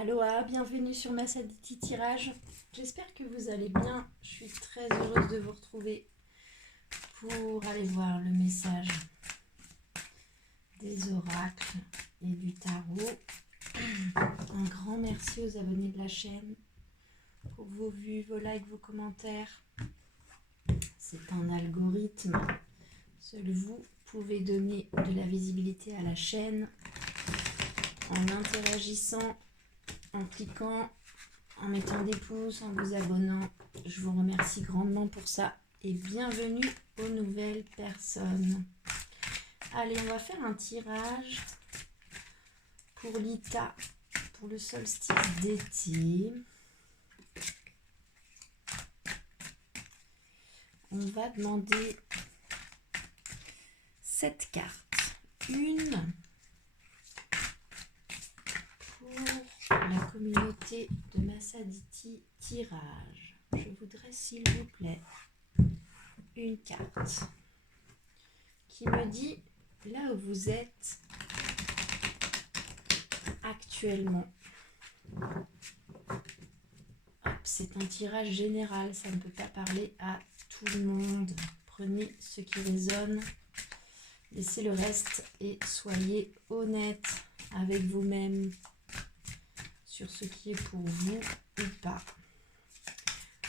Aloha, bienvenue sur Massaditi Tirage. J'espère que vous allez bien. Je suis très heureuse de vous retrouver pour aller voir le message des oracles et du tarot. Un grand merci aux abonnés de la chaîne pour vos vues, vos likes, vos commentaires. C'est un algorithme. Seul vous pouvez donner de la visibilité à la chaîne en interagissant, en cliquant, en mettant des pouces, en vous abonnant. Je vous remercie grandement pour ça et bienvenue aux nouvelles personnes. Allez, on va faire un tirage pour l'Ita, pour le solstice d'été. On va demander 7 cartes. Une pour la communauté de Massaditi Tirage. Je voudrais, s'il vous plaît, une carte qui me dit là où vous êtes actuellement. C'est un tirage général, ça ne peut pas parler à tout le monde. Prenez ce qui résonne, laissez le reste et soyez honnête avec vous-même sur ce qui est pour vous ou pas.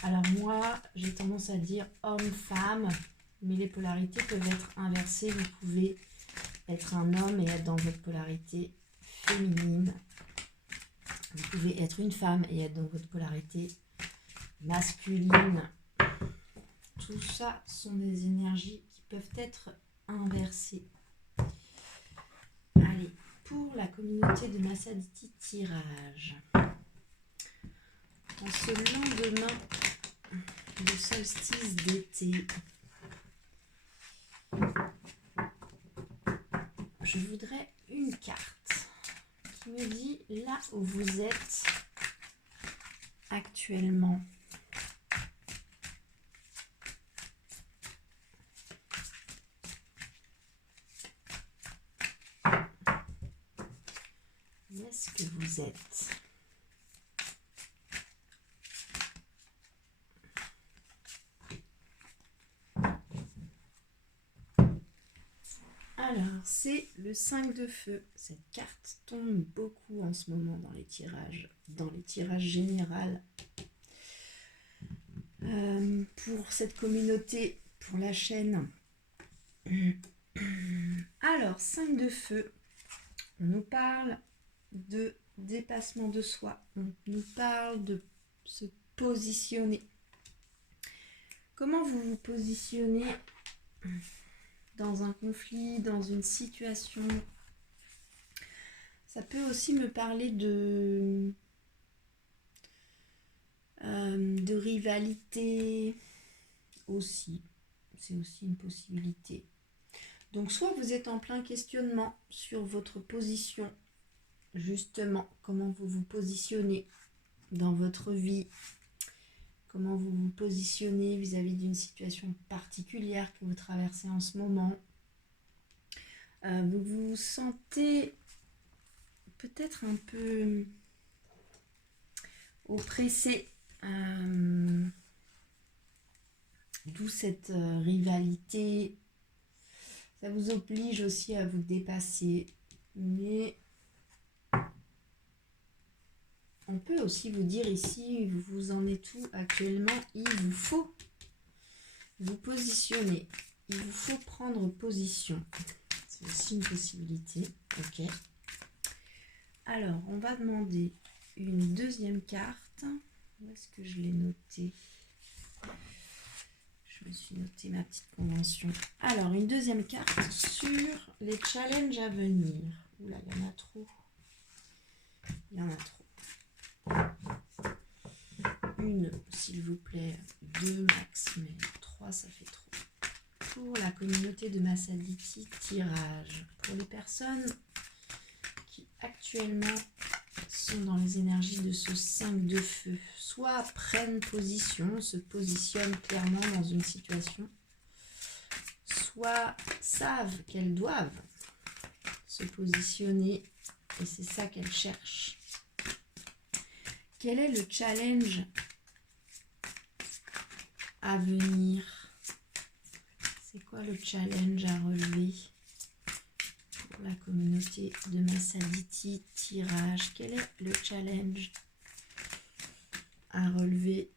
Alors moi, j'ai tendance à dire homme-femme, mais les polarités peuvent être inversées. Vous pouvez être un homme et être dans votre polarité féminine. Vous pouvez être une femme et être dans votre polarité masculine. Tout ça sont des énergies qui peuvent être inversées. Allez, pour la communauté de Massaditi Tirage. En ce lendemain de solstice d'été, je voudrais une carte qui me dit là où vous êtes actuellement. Où est-ce que vous êtes? Alors, c'est le 5 de feu. Cette carte tombe beaucoup en ce moment dans les tirages généraux. Pour cette communauté, pour la chaîne. Alors, 5 de feu, on nous parle de dépassement de soi. On nous parle de se positionner. Comment vous vous positionnez dans un conflit, dans une situation? Ça peut aussi me parler de rivalité aussi. C'est aussi une possibilité. Donc soit vous êtes en plein questionnement sur votre position, justement, comment vous vous positionnez dans votre vie, comment vous vous positionnez vis-à-vis d'une situation particulière que vous traversez en ce moment. Vous vous sentez peut-être un peu oppressé, d'où cette rivalité. Ça vous oblige aussi à vous dépasser, mais on peut aussi vous dire ici, vous en êtes où actuellement? Il vous faut vous positionner, il vous faut prendre position. C'est aussi une possibilité. Ok. Alors, on va demander une deuxième carte. Où est-ce que je l'ai notée? Je me suis noté ma petite convention. Alors, une deuxième carte sur les challenges à venir. Oula, il y en a trop. Il y en a trop. Une, s'il vous plaît. 2 max, mais 3, ça fait trop. Pour la communauté de Massaditi Tirage. Pour les personnes qui actuellement sont dans les énergies de ce 5 de feu, soit prennent position, se positionnent clairement dans une situation, soit savent qu'elles doivent se positionner et c'est ça qu'elles cherchent. Quel est le challenge à venir? C'est quoi le challenge à relever pour la communauté de Massaditi tirage? Quel est le challenge à relever?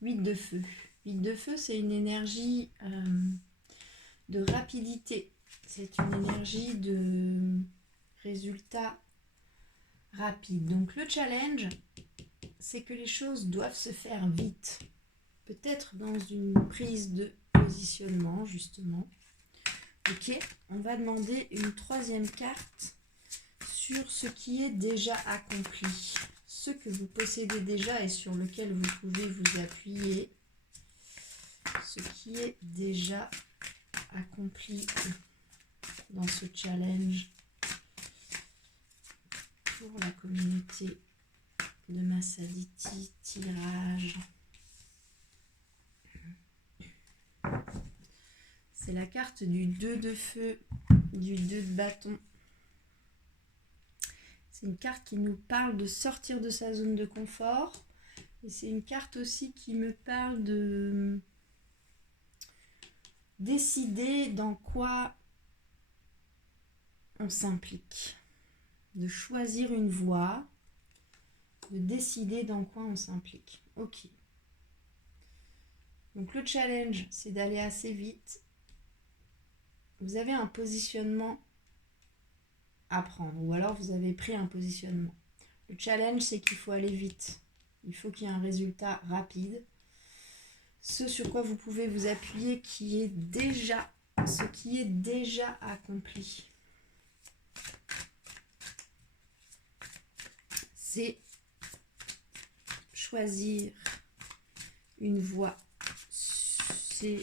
8 de feu. 8 de feu, c'est une énergie de rapidité. C'est une énergie de résultat rapide. Donc le challenge, c'est que les choses doivent se faire vite. Peut-être dans une prise de positionnement, justement. Ok, on va demander une troisième carte sur ce qui est déjà accompli. Ce que vous possédez déjà et sur lequel vous pouvez vous appuyer. Ce qui est déjà accompli dans ce challenge pour la communauté de Massaditi tirage. C'est la carte du 2 de feu, du 2 de bâton. C'est une carte qui nous parle de sortir de sa zone de confort. Et c'est une carte aussi qui me parle de décider dans quoi on s'implique. De choisir une voie, de décider dans quoi on s'implique. Ok. Donc le challenge, c'est d'aller assez vite. Vous avez un positionnement à prendre, ou alors vous avez pris un positionnement. Le challenge, c'est qu'il faut aller vite. Il faut qu'il y ait un résultat rapide. Ce sur quoi vous pouvez vous appuyer, ce qui est déjà accompli. C'est choisir une voie. C'est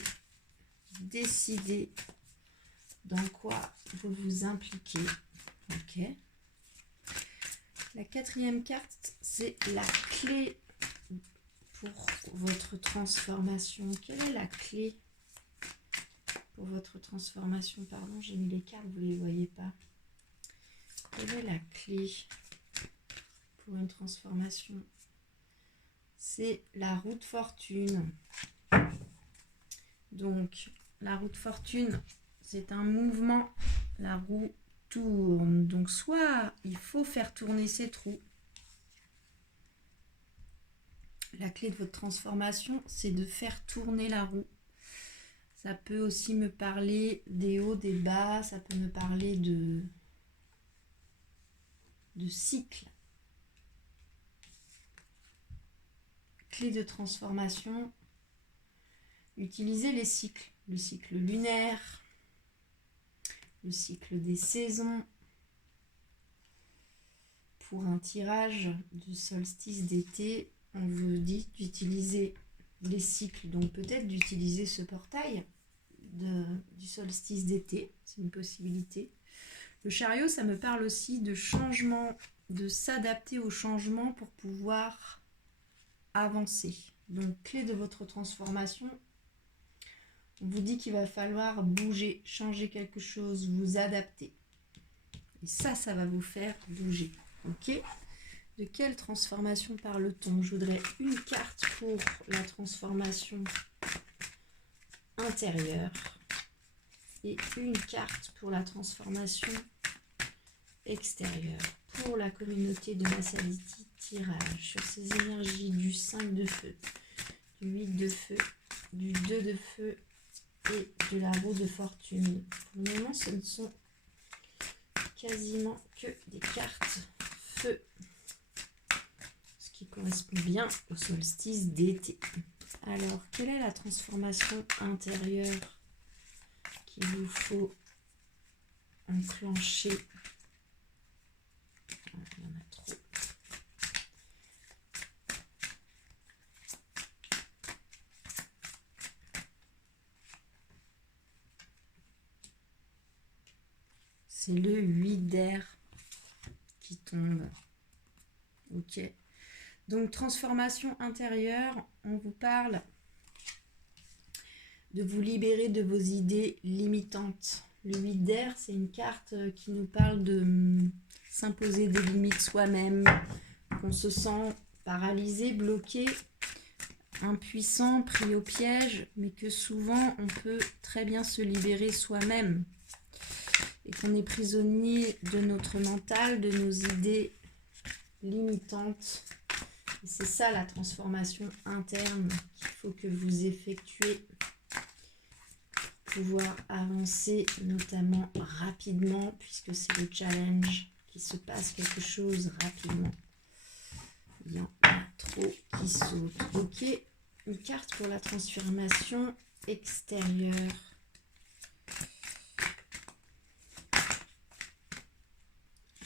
décider dans quoi vous vous impliquez. Ok. La quatrième carte, c'est la clé pour votre transformation. Quelle est la clé pour votre transformation? Pardon, j'ai mis les cartes, vous ne les voyez pas. Quelle est la clé pour une transformation? C'est la roue de fortune. Donc, la roue de fortune, c'est un mouvement. La roue tourne. Donc, soit il faut faire tourner cette roue. La clé de votre transformation, c'est de faire tourner la roue. Ça peut aussi me parler des hauts, des bas. Ça peut me parler de cycle. Clé de transformation. Utilisez les cycles. Le cycle lunaire, le cycle des saisons. Pour un tirage de solstice d'été, on vous dit d'utiliser les cycles. Donc peut-être d'utiliser ce portail du solstice d'été. C'est une possibilité. Le chariot, ça me parle aussi de changement, de s'adapter au changement pour pouvoir avancer. Donc clé de votre transformation. On vous dit qu'il va falloir bouger, changer quelque chose, vous adapter. Et ça va vous faire bouger. Ok? De quelle transformation parle-t-on? Je voudrais une carte pour la transformation intérieure et une carte pour la transformation extérieure. Pour la communauté de Massaditi tirage sur ces énergies du 5 de feu, du 8 de feu, du 2 de feu et de la roue de fortune. Pour le moment, ce ne sont quasiment que des cartes feu, ce qui correspond bien au solstice d'été. Alors, quelle est la transformation intérieure qu'il vous faut enclencher? Il y en a trop. C'est le 8 d'air qui tombe. Ok. Donc, transformation intérieure, on vous parle de vous libérer de vos idées limitantes. Le 8 d'air, c'est une carte qui nous parle de s'imposer des limites soi-même, qu'on se sent paralysé, bloqué, impuissant, pris au piège, mais que souvent on peut très bien se libérer soi-même et qu'on est prisonnier de notre mental, de nos idées limitantes. Et c'est ça la transformation interne qu'il faut que vous effectuez pour pouvoir avancer, notamment rapidement, puisque c'est le challenge, qu'il se passe quelque chose rapidement. Il y en a trop qui sautent. Ok, une carte pour la transformation extérieure.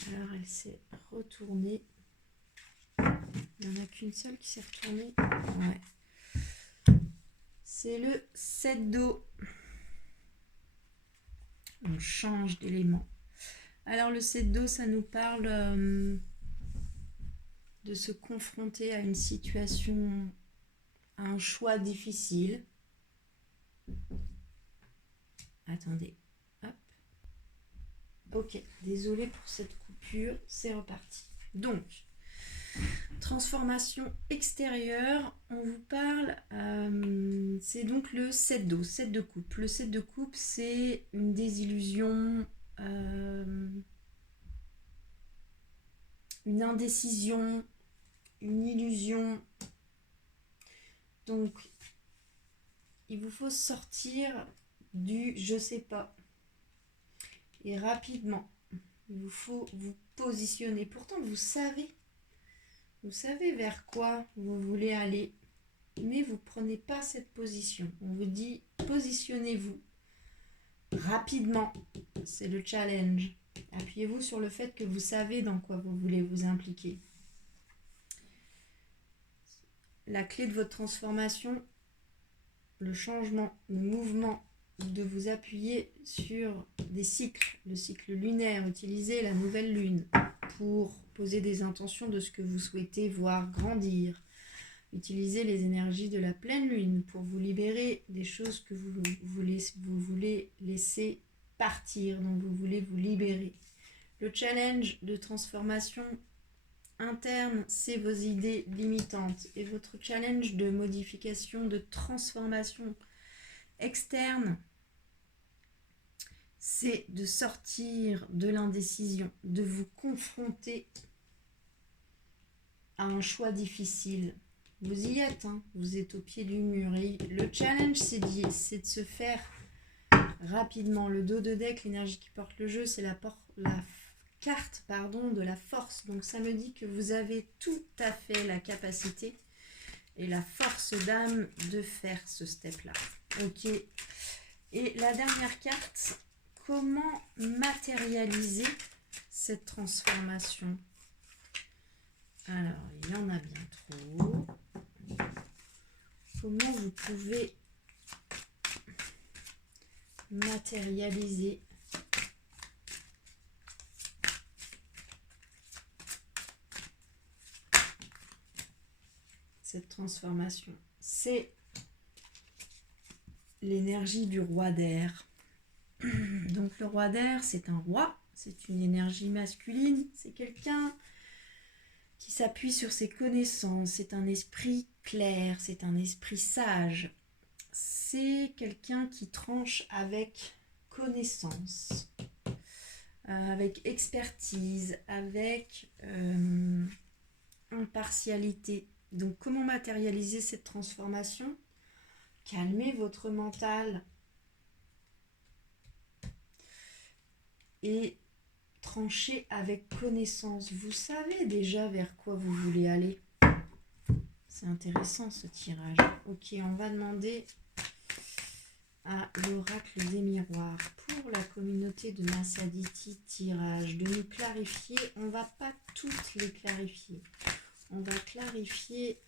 Alors elle s'est retournée. Il n'y en a qu'une seule qui s'est retournée. Ouais. C'est le 7 d'eau. On change d'élément. Alors le 7 d'eau, ça nous parle de se confronter à une situation, à un choix difficile. Attendez. Hop. Ok, désolé pour cette coupure, c'est reparti. Donc, transformation extérieure, on vous parle, c'est donc le 7 d'eau, 7 de coupe. Le 7 de coupe, c'est une désillusion, une indécision, une illusion. Donc, il vous faut sortir du je sais pas. Et rapidement, il vous faut vous positionner. Pourtant, vous savez vers quoi vous voulez aller, mais vous ne prenez pas cette position. On vous dit, positionnez-vous rapidement. C'est le challenge. Appuyez-vous sur le fait que vous savez dans quoi vous voulez vous impliquer. La clé de votre transformation, le changement, le mouvement, de vous appuyer sur des cycles, le cycle lunaire, utiliser la nouvelle lune pour poser des intentions de ce que vous souhaitez voir grandir. Utilisez les énergies de la pleine lune pour vous libérer des choses que vous voulez laisser partir, dont vous voulez vous libérer. Le challenge de transformation interne, c'est vos idées limitantes. Et votre challenge de modification, de transformation externe, c'est de sortir de l'indécision, de vous confronter à un choix difficile. Vous y êtes, hein, vous êtes au pied du mur. Et le challenge, c'est de se faire rapidement. Le dos de deck, l'énergie qui porte le jeu, c'est la carte de la force. Donc ça me dit que vous avez tout à fait la capacité et la force d'âme de faire ce step-là. Ok. Et la dernière carte, comment matérialiser cette transformation? Alors, il y en a bien trop. Comment vous pouvez matérialiser cette transformation? C'est l'énergie du roi d'air. Donc le roi d'air, c'est un roi, c'est une énergie masculine, c'est quelqu'un qui s'appuie sur ses connaissances, c'est un esprit clair, c'est un esprit sage, c'est quelqu'un qui tranche avec connaissance, avec expertise, avec impartialité. Donc comment matérialiser cette transformation? Calmez votre mental et tranchez avec connaissance. Vous savez déjà vers quoi vous voulez aller. C'est intéressant ce tirage. Ok, on va demander à l'oracle des miroirs pour la communauté de Massaditi tirage de nous clarifier. On ne va pas toutes les clarifier. On va clarifier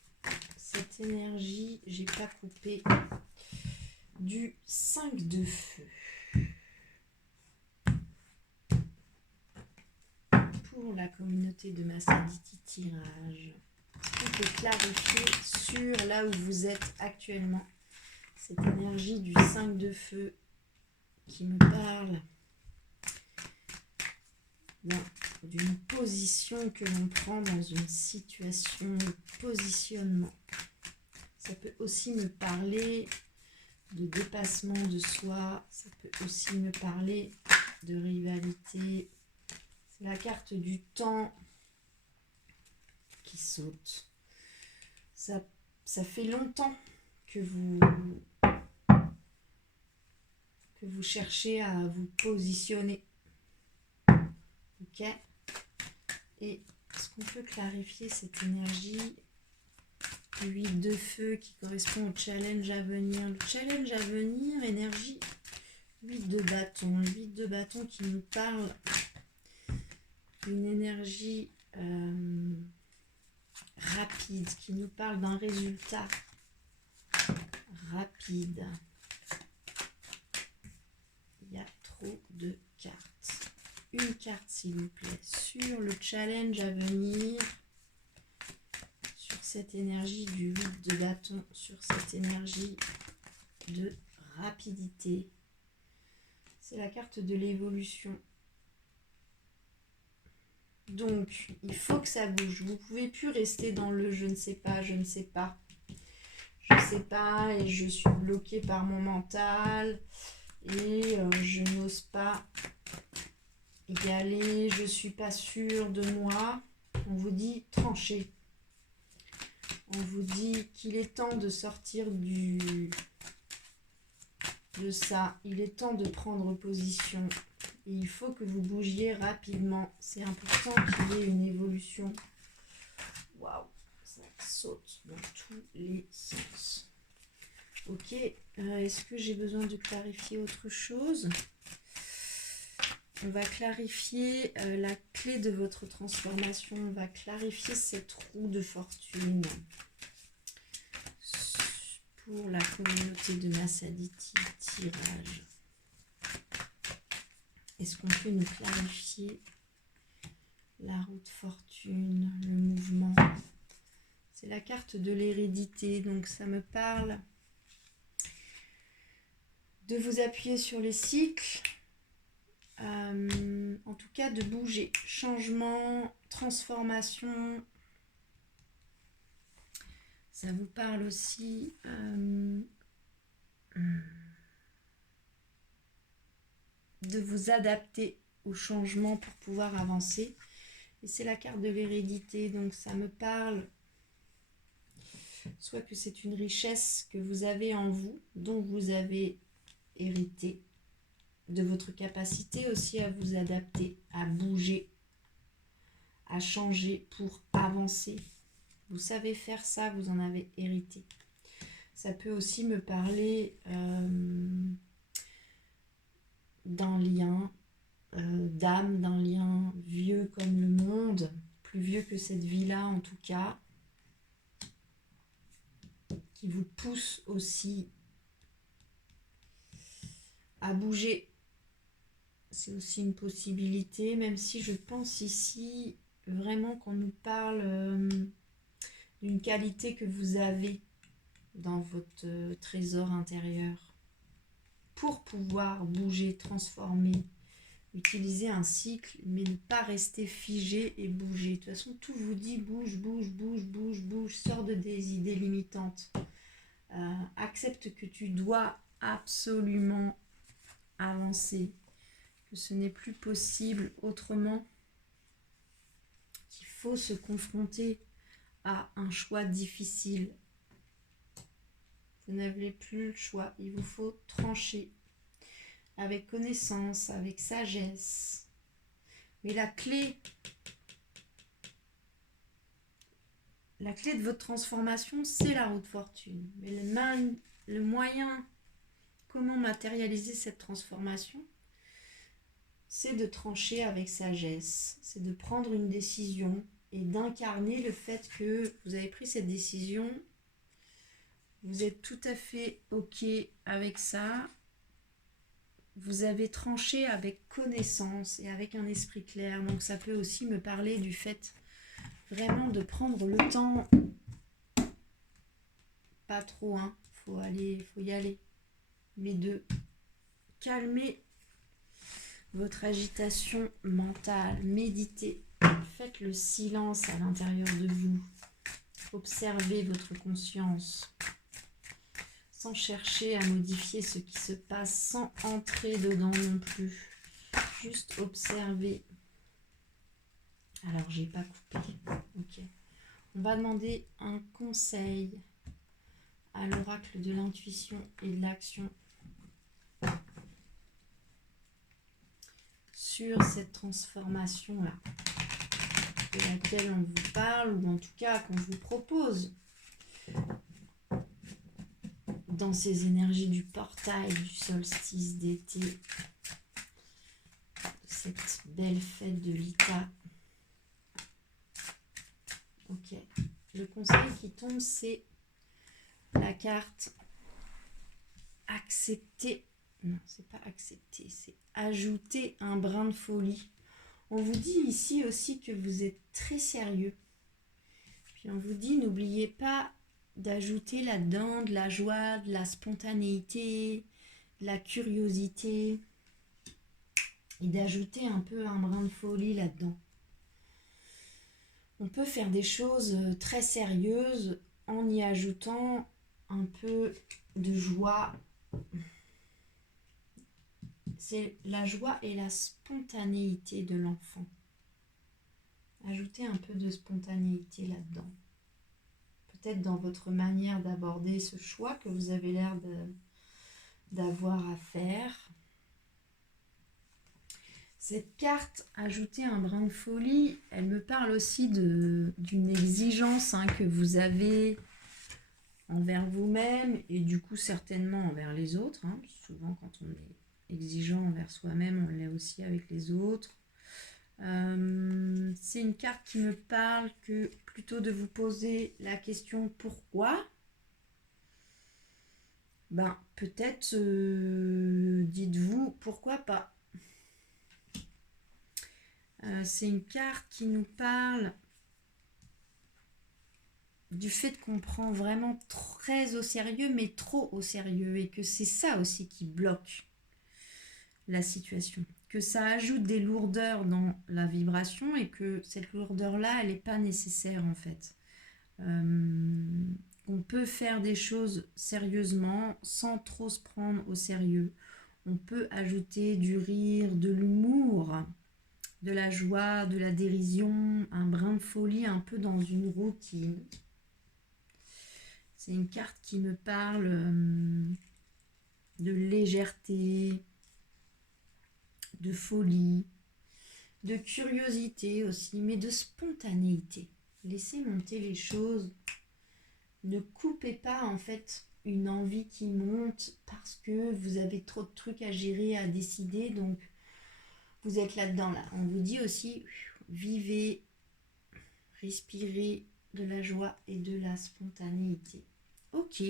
cette énergie, j'ai pas coupé, du 5 de feu. Pour la communauté de Massaditi tirage. On peut clarifier sur là où vous êtes actuellement. Cette énergie du 5 de feu qui me parle. Bien. d'une position que l'on prend dans une situation de positionnement. Ça peut aussi me parler de dépassement de soi, ça peut aussi me parler de rivalité. C'est la carte du temps qui saute. Ça fait longtemps que vous cherchez à vous positionner. Ok? Et est-ce qu'on peut clarifier cette énergie 8 de feu qui correspond au challenge à venir. Le challenge à venir, énergie 8 de bâton. 8 de bâton qui nous parle d'une énergie rapide, qui nous parle d'un résultat rapide. Il y a trop de cartes. Une carte, s'il vous plaît, sur le challenge à venir, sur cette énergie du 8 de bâton, sur cette énergie de rapidité. C'est la carte de l'évolution. Donc, il faut que ça bouge. Vous ne pouvez plus rester dans le je ne sais pas, je ne sais pas. Je ne sais pas et je suis bloquée par mon mental et je n'ose pas y aller, je ne suis pas sûre de moi. On vous dit tranchez. On vous dit qu'il est temps de sortir de ça. Il est temps de prendre position. Et il faut que vous bougiez rapidement. C'est important qu'il y ait une évolution. Waouh, ça saute dans tous les sens. Ok, est-ce que j'ai besoin de clarifier autre chose? On va clarifier la clé de votre transformation. On va clarifier cette roue de fortune pour la communauté de Massaditi. Tirage. Est-ce qu'on peut nous clarifier la roue de fortune, le mouvement? C'est la carte de l'hérédité, donc ça me parle de vous appuyer sur les cycles, en tout cas de bouger, changement, transformation. Ça vous parle aussi de vous adapter au changement pour pouvoir avancer. Et c'est la carte de l'hérédité, donc ça me parle soit que c'est une richesse que vous avez en vous, dont vous avez hérité, de votre capacité aussi à vous adapter, à bouger, à changer pour avancer. Vous savez faire ça, vous en avez hérité. Ça peut aussi me parler d'un lien d'âme, d'un lien vieux comme le monde, plus vieux que cette vie-là en tout cas, qui vous pousse aussi à bouger. C'est aussi une possibilité, même si je pense ici vraiment qu'on nous parle d'une qualité que vous avez dans votre trésor intérieur pour pouvoir bouger, transformer, utiliser un cycle, mais ne pas rester figé et bouger. De toute façon, tout vous dit bouge, bouge, bouge, bouge, bouge, sors de des idées limitantes. Accepte que tu dois absolument avancer, que ce n'est plus possible autrement, qu'il faut se confronter à un choix difficile. Vous n'avez plus le choix, il vous faut trancher avec connaissance, avec sagesse. Mais la clé de votre transformation, c'est la roue de fortune. Mais le moyen, comment matérialiser cette transformation, c'est de trancher avec sagesse, c'est de prendre une décision et d'incarner le fait que vous avez pris cette décision, vous êtes tout à fait OK avec ça, vous avez tranché avec connaissance et avec un esprit clair. Donc ça peut aussi me parler du fait vraiment de prendre le temps, pas trop, hein, faut y aller, mais de calmer votre agitation mentale. Méditez, faites le silence à l'intérieur de vous. Observez votre conscience sans chercher à modifier ce qui se passe, sans entrer dedans non plus. Juste observer. Alors, j'ai pas coupé. Ok. On va demander un conseil à l'oracle de l'intuition et de l'action sur cette transformation-là, de laquelle on vous parle, ou en tout cas qu'on vous propose dans ces énergies du portail, du solstice d'été, cette belle fête de l'Ita. Ok. Le conseil qui tombe, c'est la carte accepter. Non, c'est pas accepter, c'est ajouter un brin de folie. On vous dit ici aussi que vous êtes très sérieux. Puis on vous dit, n'oubliez pas d'ajouter là-dedans de la joie, de la spontanéité, de la curiosité, et d'ajouter un peu un brin de folie là-dedans. On peut faire des choses très sérieuses en y ajoutant un peu de joie. C'est la joie et la spontanéité de l'enfant. Ajoutez un peu de spontanéité là-dedans. Peut-être dans votre manière d'aborder ce choix que vous avez l'air d'avoir à faire. Cette carte, ajouter un brin de folie, elle me parle aussi d'une exigence que vous avez envers vous-même et du coup certainement envers les autres. Souvent quand on est exigeant envers soi-même, on l'est aussi avec les autres. C'est une carte qui me parle que plutôt de vous poser la question pourquoi, peut-être dites-vous pourquoi pas. C'est une carte qui nous parle du fait qu'on prend vraiment très au sérieux, mais trop au sérieux, et que c'est ça aussi qui bloque la situation. Que ça ajoute des lourdeurs dans la vibration et que cette lourdeur-là, elle n'est pas nécessaire en fait. On peut faire des choses sérieusement sans trop se prendre au sérieux. On peut ajouter du rire, de l'humour, de la joie, de la dérision, un brin de folie un peu dans une routine. C'est une carte qui me parle de légèreté, de folie, de curiosité aussi, mais de spontanéité. Laissez monter les choses. Ne coupez pas en fait une envie qui monte parce que vous avez trop de trucs à gérer, à décider, donc vous êtes là-dedans là. On vous dit aussi, vivez, respirez de la joie et de la spontanéité. Ok,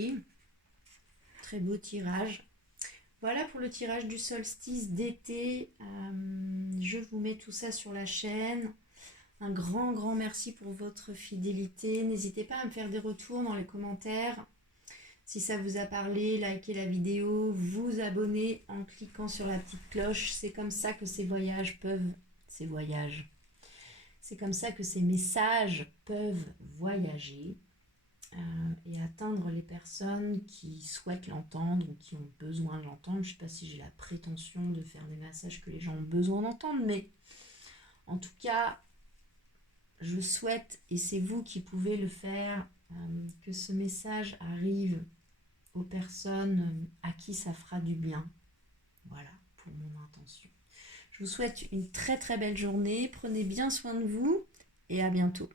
très beau tirage. Voilà pour le tirage du solstice d'été. Je vous mets tout ça sur la chaîne. Un grand merci pour votre fidélité. N'hésitez pas à me faire des retours dans les commentaires. Si ça vous a parlé, likez la vidéo, vous abonnez en cliquant sur la petite cloche. C'est comme ça que ces voyages peuvent... C'est comme ça que ces messages peuvent voyager et atteindre les personnes qui souhaitent l'entendre ou qui ont besoin de l'entendre. Je ne sais pas si j'ai la prétention de faire des messages que les gens ont besoin d'entendre, mais en tout cas, je souhaite, et c'est vous qui pouvez le faire, que ce message arrive aux personnes à qui ça fera du bien. Voilà pour mon intention. Je vous souhaite une très belle journée. Prenez bien soin de vous et à bientôt.